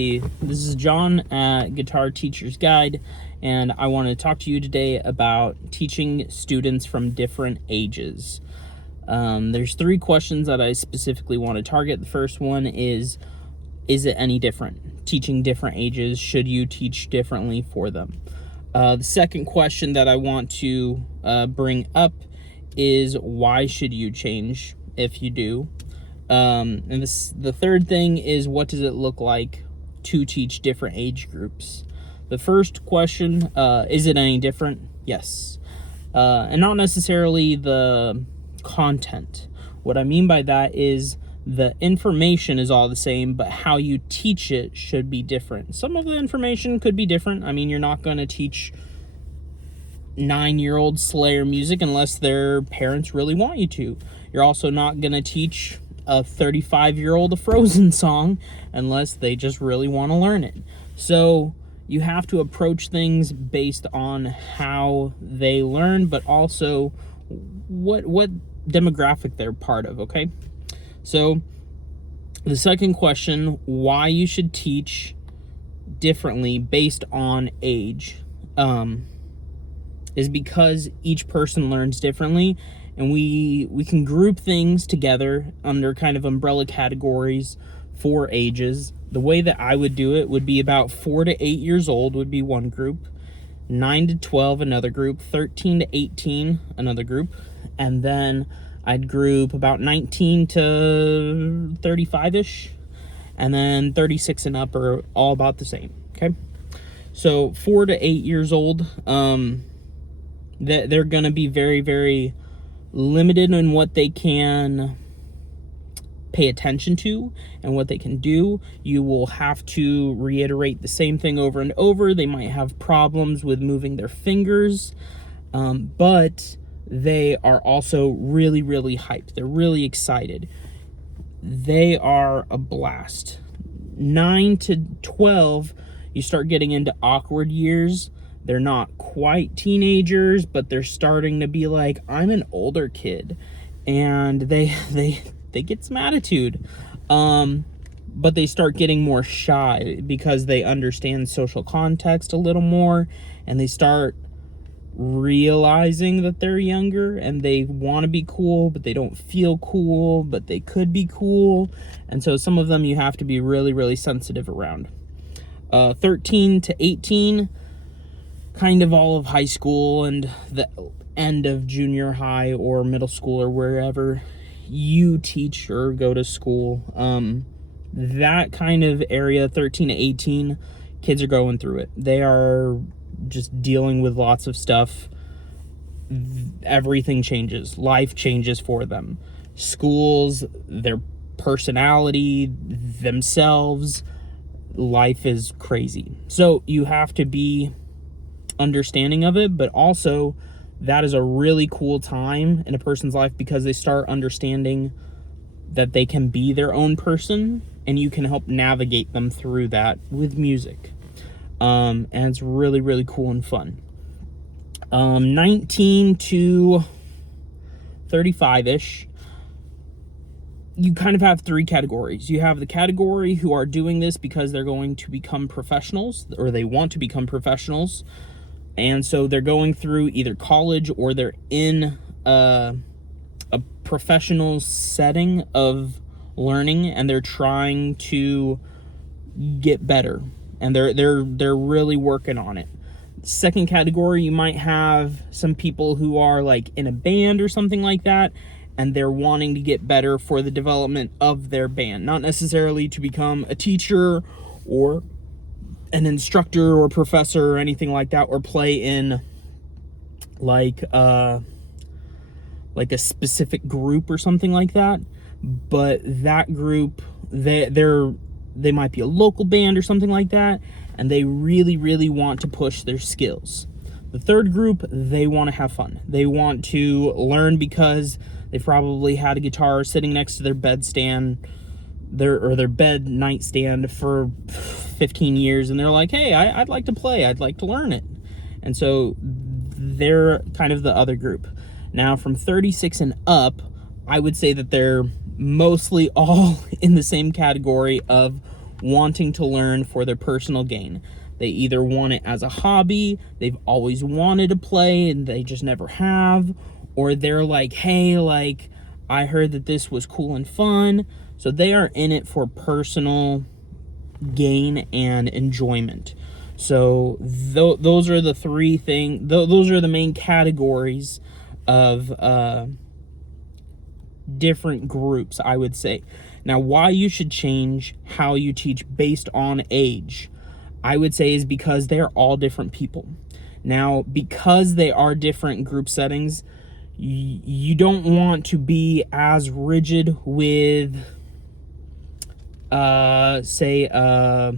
This is John at Guitar Teacher's Guide, and I want to talk to you today about teaching students from different ages. There's 3 questions that I specifically want to target. The first one is it any different? Teaching different ages, should you teach differently for them? The second question that I want to bring up is, why should you change if you do? The third thing is, what does it look like to teach different age groups? The first question, is it any different? Yes. And not necessarily the content. What I mean by that is the information is all the same, but how you teach it should be different. Some of the information could be different. I mean, you're not going to teach 9-year-old Slayer music unless their parents really want you to. You're also not going to teach a 35-year-old a Frozen song unless they just really want to learn it. So you have to approach things based on how they learn, but also what demographic they're part of, okay? So the second question, why you should teach differently based on age, is because each person learns differently, and we can group things together under kind of umbrella categories for ages. The way that I would do it would be about 4 to 8 years old would be one group, 9 to 12 another group, 13 to 18 another group, and then I'd group about 19 to 35-ish, and then 36 and up are all about the same, okay? So 4 to 8 years old, they're going to be very, very limited in what they can pay attention to and what they can do. You will have to reiterate the same thing over and over. They might have problems with moving their fingers, but they are also really, really hyped. They're really excited. They are a blast. 9 to 12, you start getting into awkward years. They're not quite teenagers, but they're starting to be like, I'm an older kid. And they get some attitude. But they start getting more shy because they understand social context a little more, and they start realizing that they're younger and they want to be cool, but they don't feel cool, but they could be cool. And so some of them you have to be really, really sensitive around. 13 to 18, kind of all of high school and the end of junior high or middle school or wherever you teach or go to school. That kind of area, 13 to 18, kids are going through it. They are just dealing with lots of stuff. Everything changes. Life changes for them. Schools, their personality, themselves, life is crazy. So you have to be understanding of it, but also that is a really cool time in a person's life because they start understanding that they can be their own person, and you can help navigate them through that with music. And it's really, really cool and fun. 19 to 35-ish, you kind of have 3 categories. You have the category who are doing this because they're going to become professionals, or they want to become professionals. And so they're going through either college or they're in a professional setting of learning, and they're trying to get better, and they're really working on it. Second category, you might have some people who are like in a band or something like that, and they're wanting to get better for the development of their band, not necessarily to become a teacher or an instructor or professor or anything like that, or play in like a specific group or something like that. But that group, they might be a local band or something like that, and they really, really want to push their skills. The third group, they want to have fun. They want to learn because they probably had a guitar sitting next to their bedstand, their bed nightstand for 15 years, and they're like, hey, I'd like to play, I'd like to learn it. And so they're kind of the other group. Now from 36 and up, I would say that they're mostly all in the same category of wanting to learn for their personal gain. They either want it as a hobby, they've always wanted to play and they just never have, or they're like, hey, like, I heard that this was cool and fun. So they are in it for personal gain and enjoyment. So those are the three things, those are the main categories of different groups, I would say. Now, why you should change how you teach based on age, I would say, is because they're all different people. Now, because they are different group settings, you don't want to be as rigid with, say, a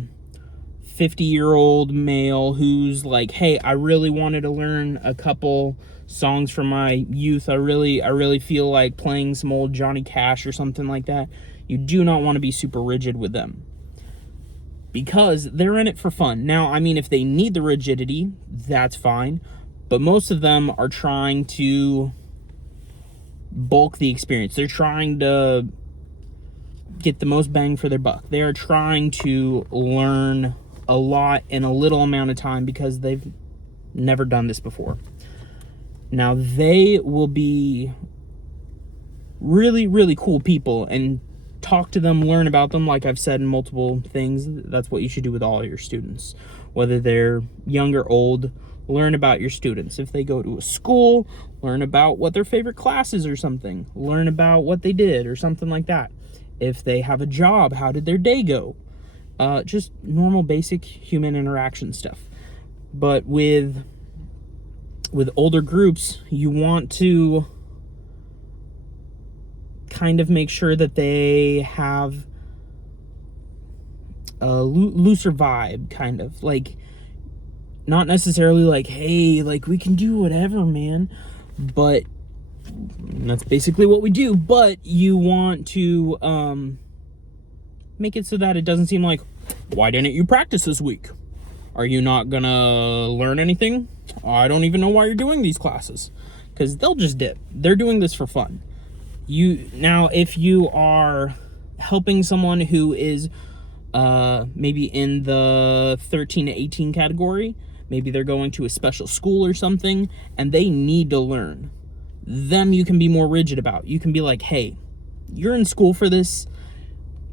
50-year-old male who's like, hey, I really wanted to learn a couple songs from my youth. I really feel like playing some old Johnny Cash or something like that. You do not want to be super rigid with them, because they're in it for fun. Now, I mean, if they need the rigidity, that's fine, but most of them are trying to bulk the experience. They're trying to get the most bang for their buck. They are trying to learn a lot in a little amount of time because they've never done this before. Now, they will be really, really cool people, and talk to them, learn about them. Like I've said in multiple things, that's what you should do with all your students, whether they're young or old. Learn about your students. If they go to a school, learn about what their favorite class is or something. Learn about what they did or something like that. If they have a job, how did their day go? Just normal basic human interaction stuff. But with older groups, you want to kind of make sure that they have a looser vibe, kind of like, not necessarily like, hey, like, we can do whatever, man, but that's basically what we do. But you want to make it so that it doesn't seem like, why didn't you practice this week? Are you not gonna learn anything? I don't even know why you're doing these classes. Because they'll just dip. They're doing this for fun. Now, if you are helping someone who is maybe in the 13 to 18 category, maybe they're going to a special school or something, and they need to learn, them you can be more rigid about. You can be like, hey, you're in school for this.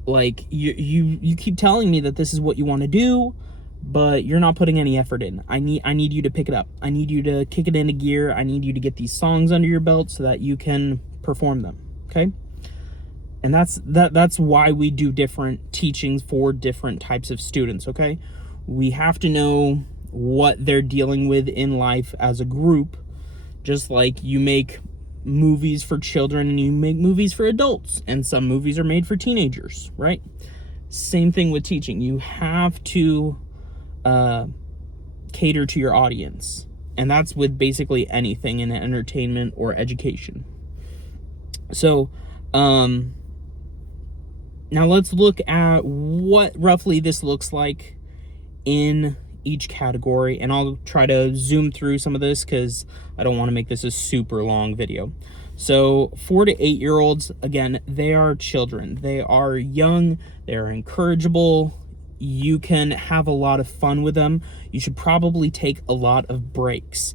Like, you keep telling me that this is what you want to do, but you're not putting any effort in. I need you to pick it up. I need you to kick it into gear. I need you to get these songs under your belt so that you can perform them. Okay? And that's why we do different teachings for different types of students. Okay? We have to know what they're dealing with in life as a group, just like you make movies for children and you make movies for adults, and some movies are made for teenagers, right? Same thing with teaching. You have to cater to your audience, and that's with basically anything in entertainment or education. So now let's look at what roughly this looks like in each category, and I'll try to zoom through some of this because I don't want to make this a super long video. So 4 to 8 year olds, again, they are children. They are young, they are encourageable. You can have a lot of fun with them. You should probably take a lot of breaks.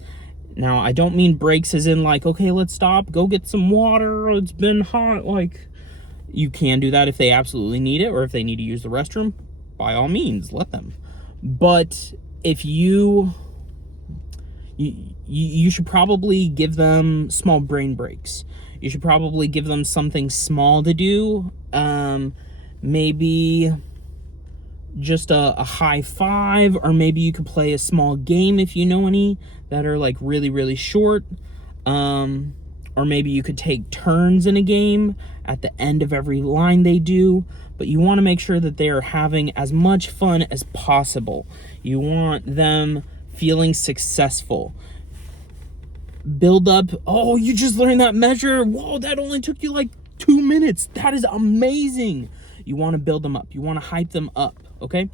Now, I don't mean breaks as in like, okay, let's stop, go get some water, it's been hot. Like, you can do that if they absolutely need it, or if they need to use the restroom, by all means, let them. But if you should probably give them small brain breaks. You should probably give them something small to do. Maybe just a high five, or maybe you could play a small game if you know any that are like really, really short. Or maybe you could take turns in a game at the end of every line they do. But you want to make sure that they are having as much fun as possible. You want them feeling successful. Build up, oh, you just learned that measure. Whoa, that only took you like 2 minutes. That is amazing. You want to build them up. You want to hype them up, okay?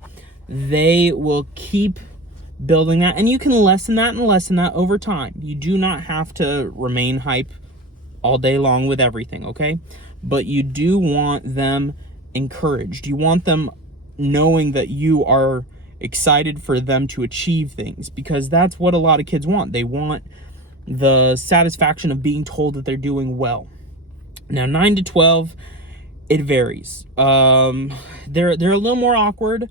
They will keep building that, and you can lessen that over time. You do not have to remain hype all day long with everything, okay? But you do want them encouraged. You want them knowing that you are excited for them to achieve things, because that's what a lot of kids want. They want the satisfaction of being told that they're doing well. Now, 9 to 12, it varies. They're a little more awkward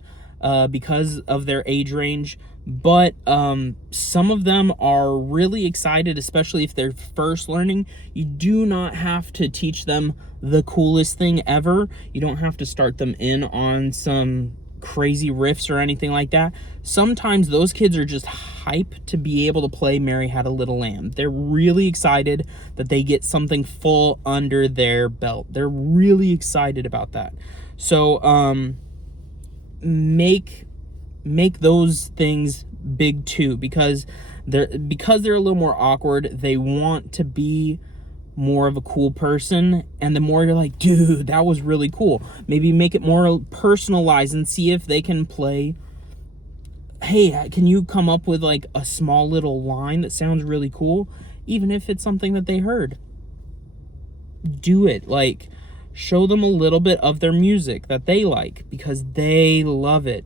because of their age range, but some of them are really excited, especially if they're first learning. You do not have to teach them the coolest thing ever. You don't have to start them in on some crazy riffs or anything like that. Sometimes those kids are just hype to be able to play Mary Had a Little Lamb. They're really excited that they get something full under their belt. They're really excited about that. So make those things big too, because they're a little more awkward. They want to be more of a cool person, and the more you're like, dude, that was really cool, maybe make it more personalized and see if they can play, hey, can you come up with like a small little line that sounds really cool, even if it's something that they heard. Do it. Like, show them a little bit of their music that they like, because they love it.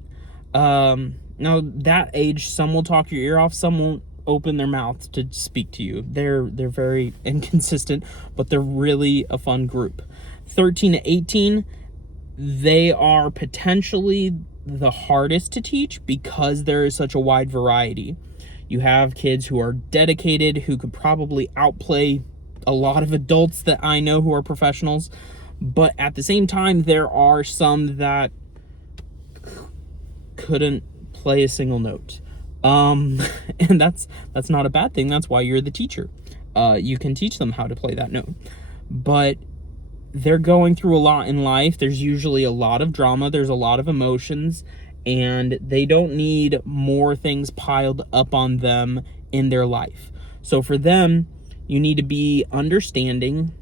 Now, that age, some will talk your ear off, some won't open their mouths to speak to you. They're very inconsistent, but they're really a fun group. 13 to 18, they are potentially the hardest to teach because there is such a wide variety. You have kids who are dedicated, who could probably outplay a lot of adults that I know who are professionals, but at the same time, there are some that couldn't play a single note. And that's not a bad thing. That's why you're the teacher. You can teach them how to play that note. But they're going through a lot in life. There's usually a lot of drama. There's a lot of emotions. And they don't need more things piled up on them in their life. So for them, you need to be understanding.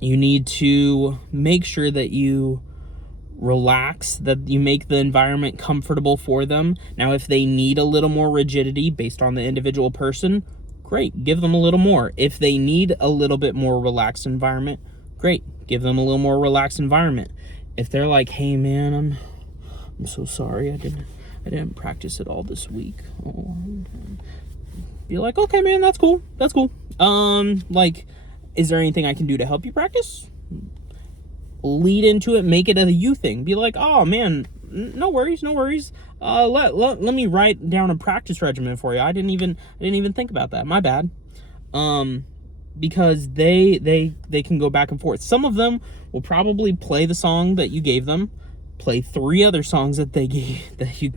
You need to make sure that you relax, that you make the environment comfortable for them. Now, if they need a little more rigidity based on the individual person, great, give them a little more. If they need a little bit more relaxed environment, great, give them a little more relaxed environment. If they're like, hey man, I'm so sorry, I didn't practice at all this week. Be like, okay man, that's cool. Like, is there anything I can do to help you practice? Lead into it, make it a you thing. Be like, oh man, no worries. Let me write down a practice regimen for you. I didn't even think about that. My bad. Because they can go back and forth. Some of them will probably play the song that you gave them, play 3 other songs that you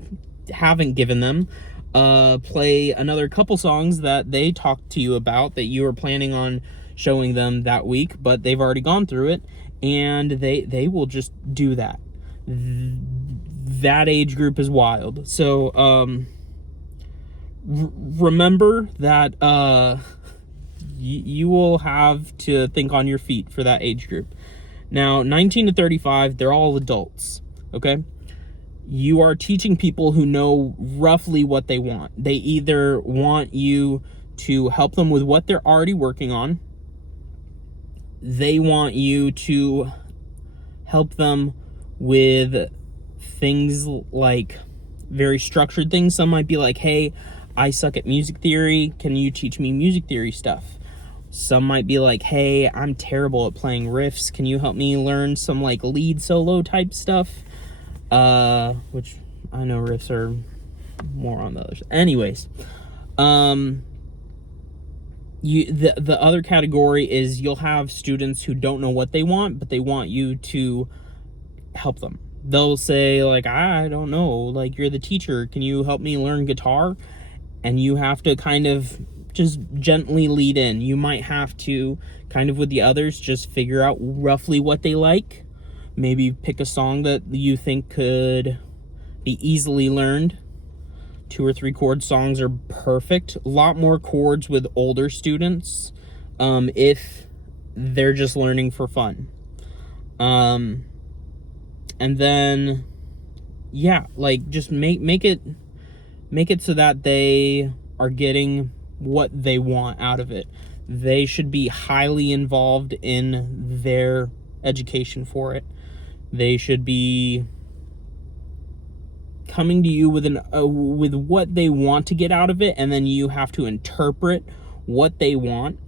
haven't given them, play another couple songs that they talked to you about that you were planning on showing them that week, but they've already gone through it. And they will just do that. That age group is wild. So remember that you will have to think on your feet for that age group. Now, 19 to 35, they're all adults, okay? You are teaching people who know roughly what they want. They either want you to help them with what they're already working on. They want you to help them with things like very structured things. Some might be like, hey, I suck at music theory. Can you teach me music theory stuff? Some might be like, hey, I'm terrible at playing riffs. Can you help me learn some like lead solo type stuff? Which I know riffs are more on the others. Anyways, the other category is you'll have students who don't know what they want, but they want you to help them. They'll say like, I don't know, like, you're the teacher, can you help me learn guitar? And you have to kind of just gently lead in. You might have to kind of with the others just figure out roughly what they like. Maybe pick a song that you think could be easily learned. 2 or 3 chord songs are perfect. A lot more chords with older students if they're just learning for fun. And then, yeah, like, just make it so that they are getting what they want out of it. They should be highly involved in their education for it. They should be coming to you with what they want to get out of it, and then you have to interpret what they want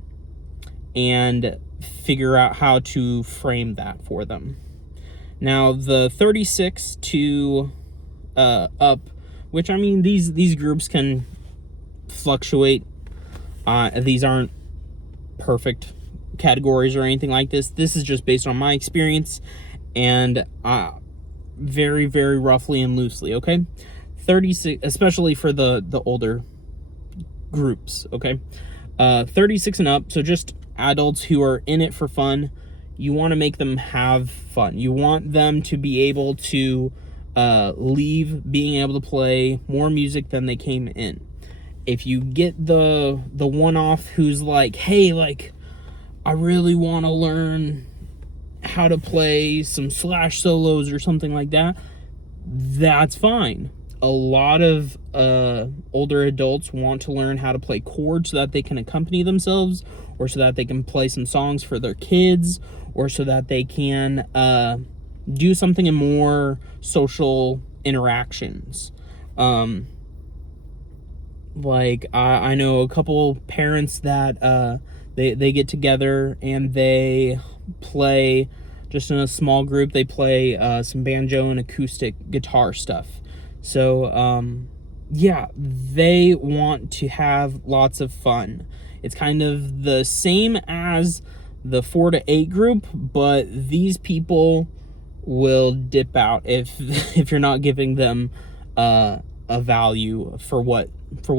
and figure out how to frame that for them. Now, the 36 to up, which, I mean, these groups can fluctuate. These aren't perfect categories or anything like this. This is just based on my experience, and very, very roughly and loosely, okay? 36, especially for the older groups, okay? 36 and up, so just adults who are in it for fun. You want to make them have fun. You want them to be able to leave being able to play more music than they came in. If you get the one-off who's like, hey, like, I really want to learn how to play some Slash solos or something like that, that's fine. A lot of older adults want to learn how to play chords so that they can accompany themselves, or so that they can play some songs for their kids, or so that they can do something in more social interactions. Like, I know a couple parents that they get together and they play, just in a small group, they play some banjo and acoustic guitar stuff. So, yeah, they want to have lots of fun. It's kind of the same as the 4 to 8 group, but these people will dip out if you're not giving them a value for what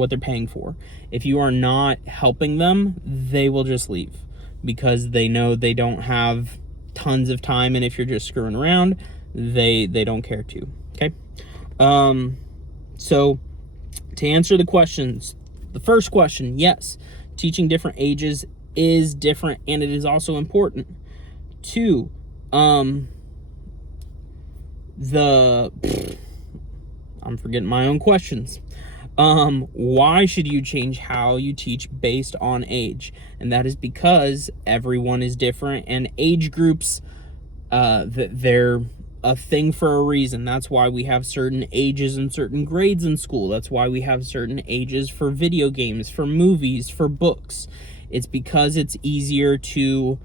they're paying for. If you are not helping them, they will just leave because they know they don't have tons of time, and if you're just screwing around, they don't care to. Okay? So to answer the questions, the first question, yes, teaching different ages is different, and it is also important. 2, I'm forgetting my own questions. Why should you change how you teach based on age? And that is because everyone is different, and age groups, they're a thing for a reason. That's why we have certain ages and certain grades in school. That's why we have certain ages for video games, for movies, for books. It's because it's easier to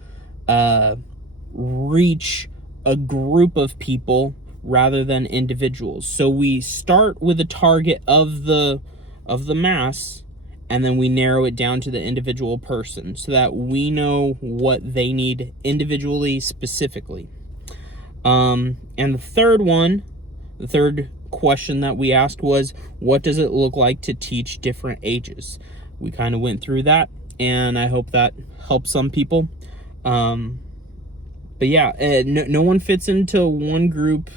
reach a group of people rather than individuals. So we start with a target of the mass, and then we narrow it down to the individual person so that we know what they need individually, specifically. And the third question that we asked was, what does it look like to teach different ages? We kind of went through that, and I hope that helps some people. But yeah, no one fits into one group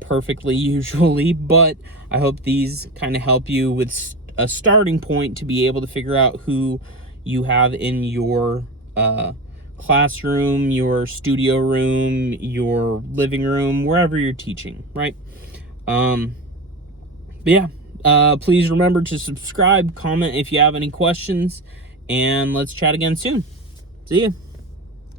perfectly usually, but I hope these kind of help you with a starting point to be able to figure out who you have in your classroom, your studio room, your living room, wherever you're teaching, right? But yeah, please remember to subscribe, comment if you have any questions, and let's chat again soon. See ya.